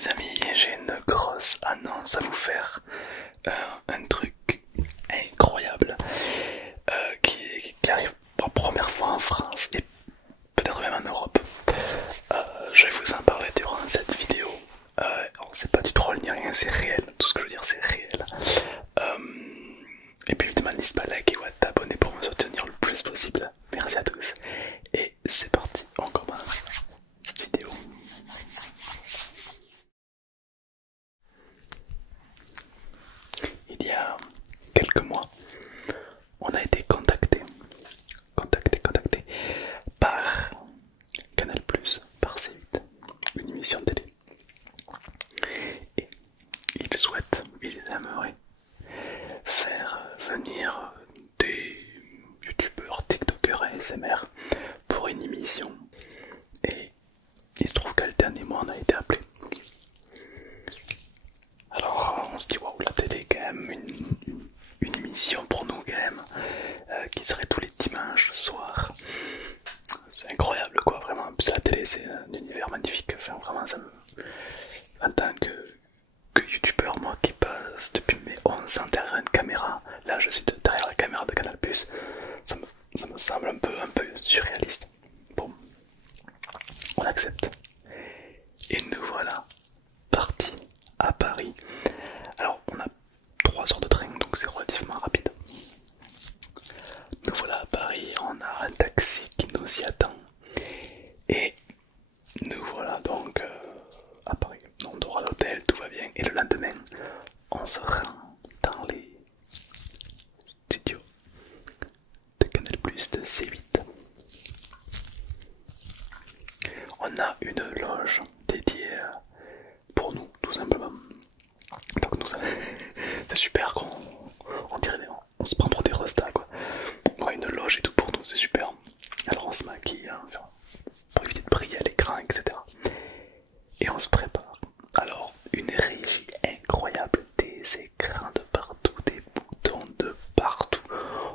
les amis, j'ai une grosse annonce à vous faire. Un truc incroyable qui arrive pour la première fois en France et peut-être même en Europe. Je vais vous en parler durant cette vidéo. Alors c'est pas du troll ni rien, c'est réel. Tout ce que je veux dire c'est réel. Et puis évidemment n'hésite pas à liker ou à t'abonner pour me soutenir le plus possible. Merci à tous. Et c'est parti, on commence cette vidéo. Il y a quelques mois, on a été contacté par Canal+, par C8, une émission de télé. Et ils aimeraient faire venir des youtubeurs, tiktokers ASMR pour une émission. Et il se trouve qu'à le dernier mois, on a été appelé. Alors on se dit waouh, la télé quand même une émission pour nous quand même, qui serait tous les dimanches soir. C'est incroyable quoi, vraiment. En plus la télé c'est un univers magnifique. Enfin vraiment ça me... En tant que youtubeur, moi qui passe depuis mes 11 ans derrière une caméra, là je suis derrière la caméra de Canal+, ça me semble un peu surréaliste. Bon, on accepte. Et nous voilà partis à Paris. Alors on a 3 heures de train donc c'est relativement rapide. Nous voilà à Paris, on a un taxi qui nous y attend. Et nous voilà donc à Paris. On dort à l'hôtel, tout va bien. Et le lendemain, on se rend dans les studios de Canal+, de C8. On a une loge dédiée pour nous, tout simplement. Donc nous, c'est super qu'on dirait, on se prend pour des restas quoi. On a une loge et tout pour nous, c'est super. Alors on se maquille hein, pour éviter de briller à l'écran, etc. Et on se prépare. Alors une régie incroyable, des écrans de partout, des boutons de partout.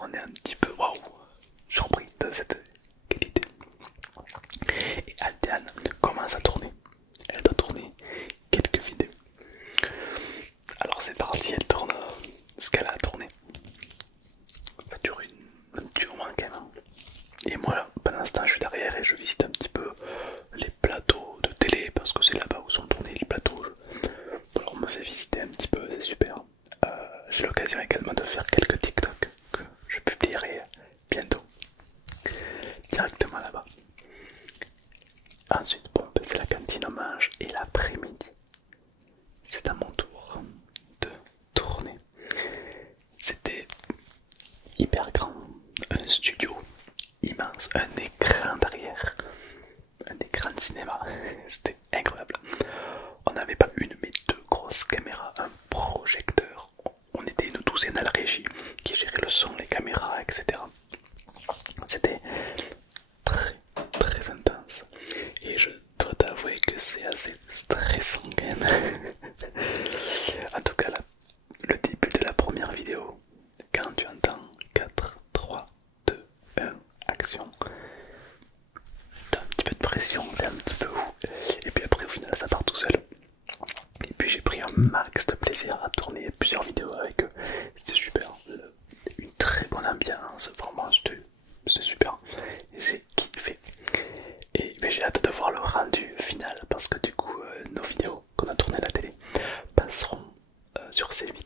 On est un petit peu waouh, surpris de cette qualité. Et Aldeane commence à tourner. Elle doit tourner quelques vidéos. Alors c'est parti, elle tourne ce qu'elle a à tourner. Ça dure un petit moment quand même. Et moi là, pendant ce temps je suis derrière et je visite un petit peu les plateaux de télé parce que c'est là-bas où sont tournés les plateaux. Alors on me fait visiter un petit peu, c'est super. J'ai l'occasion également de faire quelques TikTok que je publierai bientôt directement là-bas. Ensuite, bon, ben, c'est la cantine, on mange et l'après-midi, c'est à mon tour de tourner. C'était hyper grand, un studio immense, un écran derrière, un écran de cinéma, c'était incroyable. On n'avait pas une mais 2 grosses caméras, un projecteur, on était une douzaine à la régie qui gérait le son, les caméras, etc. C'était très intense et je dois t'avouer que c'est assez stressant quand même. En tout cas là, le début de la première vidéo, quand tu entends 4, 3, 2, 1, action, t'as un petit peu de pression, t'es un petit peu où, et puis après au final ça part tout seul. Et puis j'ai pris un max de plaisir à tourner plusieurs vidéos avec eux, c'était super, une très bonne ambiance, vraiment c'était super, j'ai kiffé. Et j'ai hâte de voir le rendu final parce que du coup nos vidéos qu'on a tournées à la télé passeront sur C8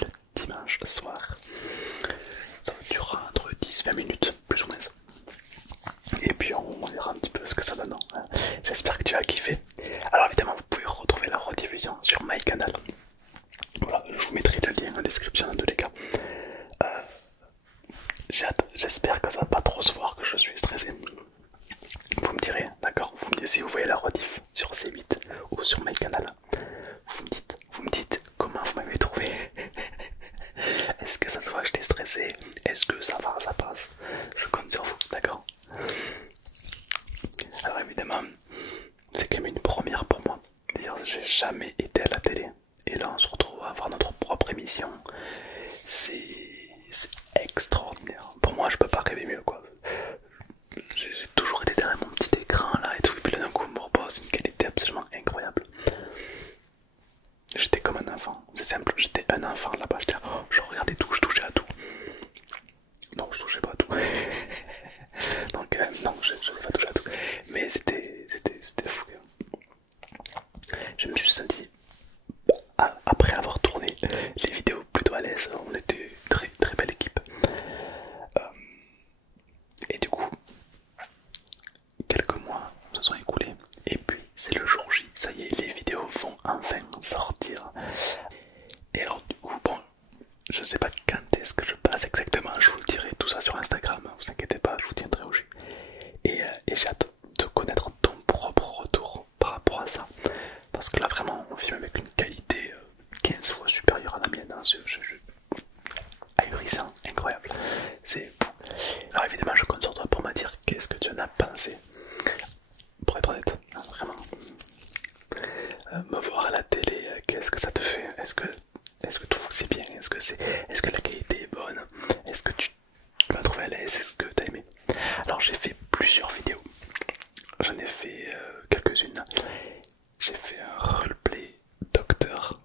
le dimanche soir. Ça durera entre 10-20 minutes plus ou moins. Et puis on verra un petit peu ce que ça donne. J'espère que tu as kiffé. Alors évidemment vous pouvez retrouver la rediffusion sur MyCanal. Voilà, je vous mettrai le lien en description dans tous les cas. J'ai hâte, j'espère que ça va pas trop se voir que je suis stressé. Vous me direz, d'accord, vous me dites si vous voyez la rediff sur C8 ou sur MyCanal. Vous me dites comment vous m'avez trouvé. Est-ce que ça se voit que j'étais stressé? Est-ce que ça va, ça passe? Je compte sur vous, d'accord? Alors évidemment, c'est quand même une première pour moi. C'est-à-dire j'ai jamais été à la télé. Et là on se retrouve à avoir notre propre émission. C'est extraordinaire. Pour moi je peux pas rêver mieux quoi. J'ai toujours été derrière mon petit écran là et tout. Et puis là d'un coup on me repose une qualité absolument incroyable. je me suis senti, après avoir tourné les vidéos plutôt à l'aise. On était très très belle équipe. Euh, et du coup, quelques mois se sont écoulés. Et puis c'est le jour J, ça y est, les vidéos vont enfin sortir. Et alors du coup, bon, je sais pas quand est-ce que je passe exactement, je vous dirai tout ça sur Instagram, vous inquiétez pas, je vous tiendrai au jus. Et j'ai hâte de connaître ton propre retour par rapport à ça. Parce que là vraiment, on filme avec une qualité 15 fois supérieure à la mienne, hein. Ahurissant, incroyable, c'est fou. Alors évidemment, je compte sur toi pour me dire qu'est-ce que tu en as pensé. Pour être honnête, hein, vraiment. Me voir à la télé, qu'est-ce que ça te fait? Est-ce que tu trouves que c'est bien? Est-ce que la qualité est bonne? Est-ce que tu m'as trouvé à l'aise? Est-ce que tu as aimé? Alors j'ai fait plusieurs vidéos. J'en ai fait quelques-unes. J'ai fait un roleplay docteur.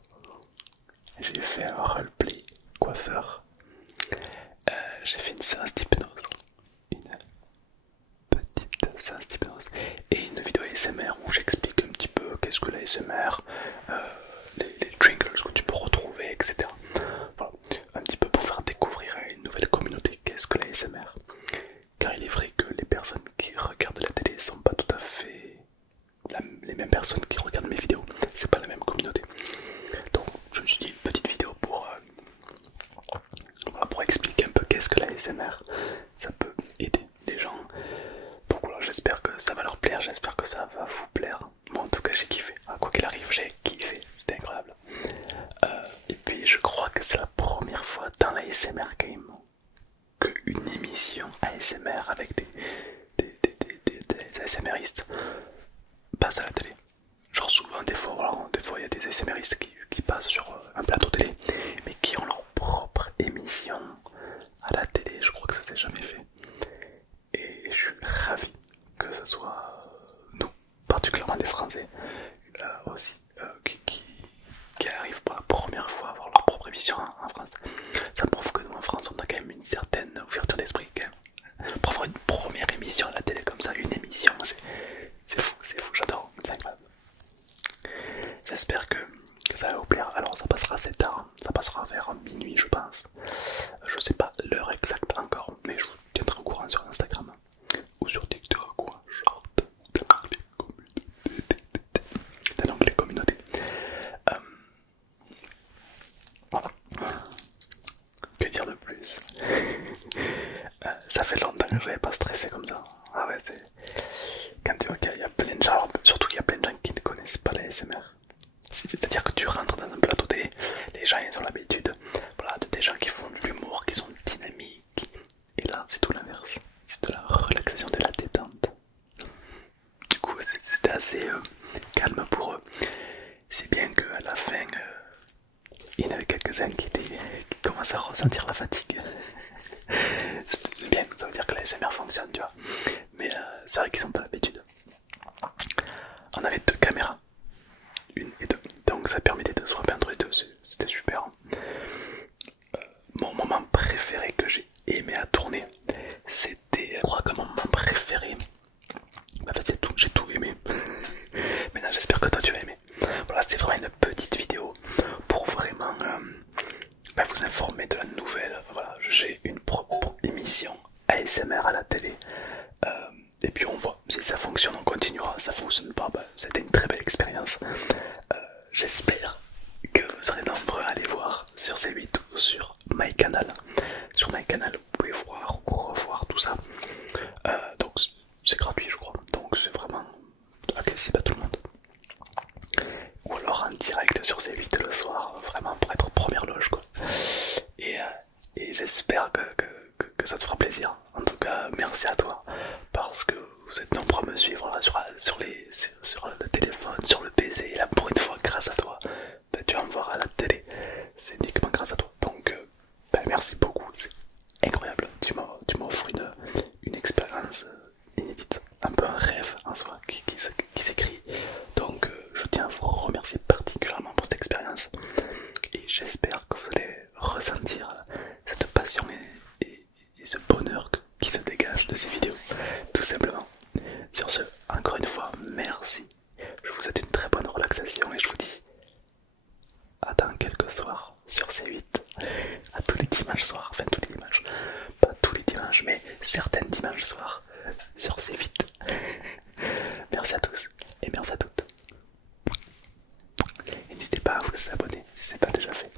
J'ai fait un roleplay coiffeur. J'ai fait une séance d'hypnose. Une petite séance d'hypnose. Et une vidéo ASMR où j'explique un petit peu qu'est-ce que l'ASMR, les triggers que tu peux retrouver, etc. Voilà. Un petit peu pour faire découvrir à une nouvelle communauté qu'est-ce que l'ASMR. Car il est vrai que les personnes qui regardent la télé sont pas tout à fait les mêmes personnes qui regardent mes vidéos. C'est pas la même communauté. Donc je me suis dit une petite vidéo voilà, pour expliquer un peu qu'est-ce que l'ASMR. Ça peut aider les gens. Donc voilà, j'espère que ça va leur plaire, j'espère que ça va vous plaire. Moi en tout cas j'ai kiffé, quoi qu'il arrive j'ai kiffé, c'était incroyable. Et puis je crois que c'est la première fois dans la ASMR Game qu'une émission ASMR avec des ASMRistes passe à la télé. Genre souvent des fois, voilà, des fois il y a des ASMRistes qui passent sur un plateau télé, mais qui ont leur propre émission à la télé. Je crois que ça s'est jamais fait. Et je suis ravi que ce soit nous, particulièrement des Français, aussi, qui arrivent pour la première fois à avoir leur propre émission en France. Ça prouve que nous en France on a quand même une certaine ouverture d'esprit quand même. Pour avoir une première émission à la télé comme ça, une émission, c'est fou, j'adore, c'est incroyable. J'espère que ça va vous plaire. Alors ça passera assez tard, ça passera vers minuit je pense. Je sais pas l'heure exacte encore, mais je vous tiendrai au courant sur Instagram ou sur TikTok ou un short dans l'onglet communauté. Voilà. Que dire de plus? Ça fait longtemps que j'avais pas stressé comme ça. Ah ouais, c'est... Quand tu vois qu'il y a plein de gens, surtout qu'il y a plein de gens qui ne connaissent pas la SMR. C'est-à-dire que tu rentres dans un plateau télé, les gens ils ont l'habitude, voilà, de des gens qui font de l'humour, qui sont dynamiques. Et là, c'est tout l'inverse. C'est de la relaxation, de la détente. Du coup, c'était assez calme pour eux. C'est bien qu'à la fin, il y en avait quelques-uns qui commençaient à ressentir la fatigue. C'est bien, ça veut dire que la SMR fonctionne, tu vois. Mais c'est vrai qu'ils n'ont pas l'habitude. On avait 2 caméras, une et deux, donc ça permettait de se repérer entre les deux, c'était super. Mon moment préféré que j'ai aimé à tourner, c'était, je crois que mon moment préféré, en fait c'est tout, j'ai tout aimé. Maintenant j'espère que toi tu as aimé. Voilà, c'était vraiment une petite vidéo pour vraiment vous informer de la nouvelle. Voilà, j'ai une propre émission ASMR à la télé. Et puis on voit, si ça fonctionne on continuera, ça fonctionne pas, c'était une très belle expérience. J'espère que vous serez nombreux à aller voir sur C8 ou sur MyCanal. Sur MyCanal vous pouvez voir ou revoir tout ça. Donc c'est gratuit je crois, donc c'est vraiment accessible à tout le monde. Ou alors en direct sur C8 le soir, vraiment pour être première loge quoi. Et j'espère que ça te fera plaisir. En tout cas, merci à toi parce que vous êtes nombreux à me suivre là, sur le téléphone, sur le PC. Et là, pour une fois, grâce à toi, tu vas me voir à la télé. C'est uniquement grâce à toi. Donc, merci beaucoup. C'est incroyable. Tu m'offres une expérience inédite. Un peu un rêve en soi qui s'écrit. Donc, je tiens à vous remercier particulièrement pour cette expérience. Et j'espère que vous allez ressentir cette passion et ce bonheur qui se dégage de ces vidéos, tout simplement. Sur ce, encore une fois, merci. Je vous souhaite une très bonne relaxation et je dimanches soirs, enfin tous les dimanches, pas tous les dimanches, mais certains dimanches soirs sur C8. Merci à tous et merci à toutes. Et n'hésitez pas à vous abonner si ce n'est pas déjà fait.